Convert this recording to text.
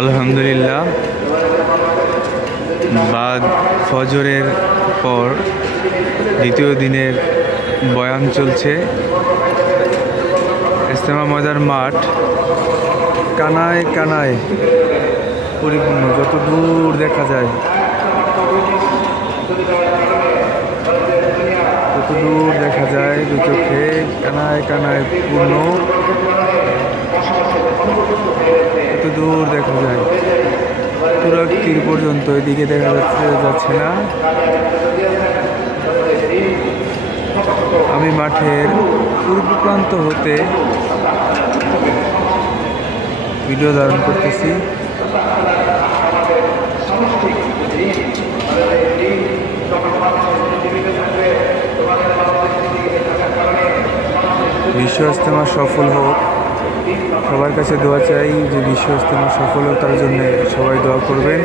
আলহামদুলিল্লাহ, বাদ ফজরের পর দ্বিতীয় দিনের বয়ান চলছে। ইজতেমা ময়দান মাঠ কানায় কানায় পরিপূর্ণ, যত দূর দেখা যায়, যত দূর দেখা যায় দু চোখে কানায় কানায় পূর্ণ, এত দূর দেখা যায় পুরো তীর পর্যন্ত। এদিকে দেখা যাচ্ছে না। আমি মাঠের পূর্ব প্রান্ত হতে ভিডিও ধারণ করতেছি। বিশ্ব ইজতেমা সফল হোক, সবার কাছে দোয়া চাই যে বিশ্ব ইজতেমা সফলতার জন্য সবাই দোয়া করবেন।